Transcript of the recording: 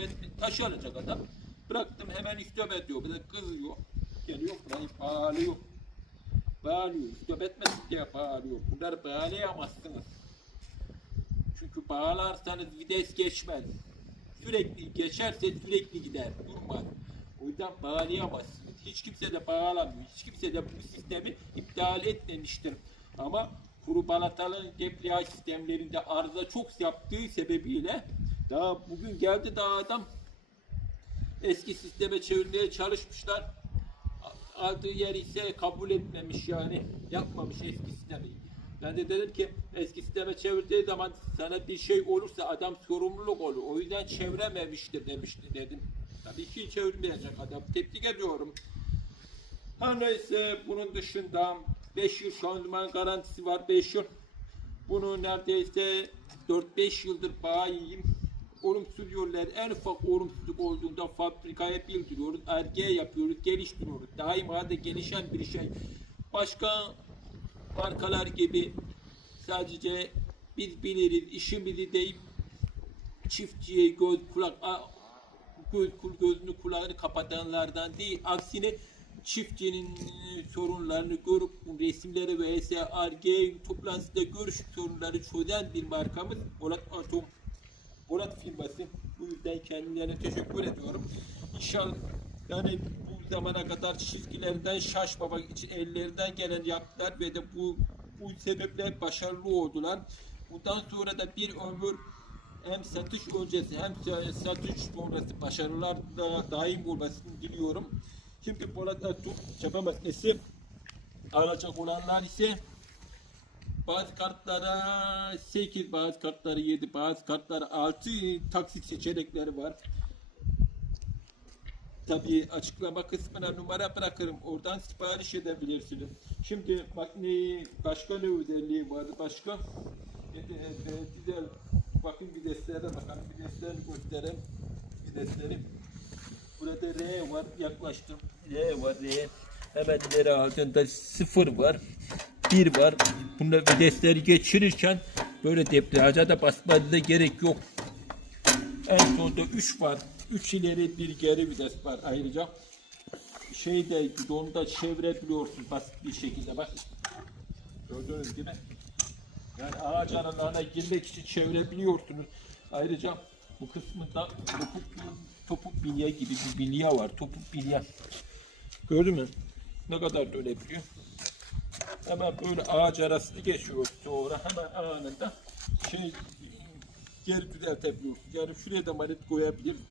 Ben taşı alacak adam. Bıraktım hemen istop ediyor. Bir de kızıyor. Geliyor burayı bağlıyor. Bağlıyor. İstop etmesin diye bağlıyor. Bunları bağlayamazsınız. Çünkü bağlarsanız vites geçmez. Sürekli geçerse sürekli gider. Durmaz. O yüzden bağlayamazsınız. Hiç kimse de bağlamıyor. Hiç kimse de bu sistemi iptal etmemiştir. Ama kuru balatalı debriyaj sistemlerinde arıza çok yaptığı sebebiyle daha bugün geldi daha adam eski sisteme çevirmeye çalışmışlar. Aldığı yer ise kabul etmemiş yani. Yapmamış eski sistemi. Ben de dedim ki eski sisteme çevirdiği zaman sana bir şey olursa adam sorumluluk olur. O yüzden çevirememiştir demişti dedim. Tabii ki çevirmeyecek adam. Tebrik ediyorum. Her neyse bunun dışında 5 yıl şanzıman garantisi var 5 yıl. Bunu neredeyse 4-5 yıldır bayiyim. Olumsuz yollar en ufak olumsuzluk olduğunda fabrikaya bildiriyoruz. RG yapıyoruz, geliştiriyoruz. Daima da gelişen bir şey. Başka markalar gibi sadece biz biliriz, işimizi deyip çiftçiye göz kulak göz gözünü kulağını kapatanlardan değil aksine çiftçinin sorunlarını görüp resimleri ve SRG toplantısında görüşüp sorunları çözen bir markamız Polat Atom Polat firması. Bu yüzden kendilerine teşekkür ediyorum. İnşallah yani bu zamana kadar çizgilerden şaşmamak için ellerinden gelen yaptılar ve de bu bu sebeple başarılı oldular. Bundan sonra da bir ömür hem satış öncesi hem sa- satış sonrası başarılar da daim olmasını diliyorum. Şimdi Polat Atom çapa makinesi alacak olanlar ise bazı kartlara 8, bazı kartlara 7, bazı kartlara 6 taksit seçenekleri var. Tabii açıklama kısmına numara bırakırım. Oradan sipariş edebilirsiniz. Şimdi makineyi başka ne özelliği var? Başka e, güzel bakın videslere bakalım. Videslerini göstereyim. Videsleri. Burada R var. Yaklaştım. R var. R. Hemen ileri altında sıfır var. Bir var. Bunda vitesleri geçirirken böyle debriyaja da basmada da gerek yok. En sonda 3 var. 3 ileri bir geri vites var ayrıca. Şeyde donda çevirebiliyorsun basit bir şekilde bak. Gördüğünüz gibi. Yani ağaç aralarına girmek için çevirebiliyorsunuz. Ayrıca bu kısmında topuk, topuk bilye gibi bir bilye var. Topuk bilye. Gördün mü? Ne kadar dönebiliyor. Hemen böyle ağaç arasını geçiyor sonra hemen anında şey geri düzeltebiliyorsun. Yani şuraya da manet koyabilir.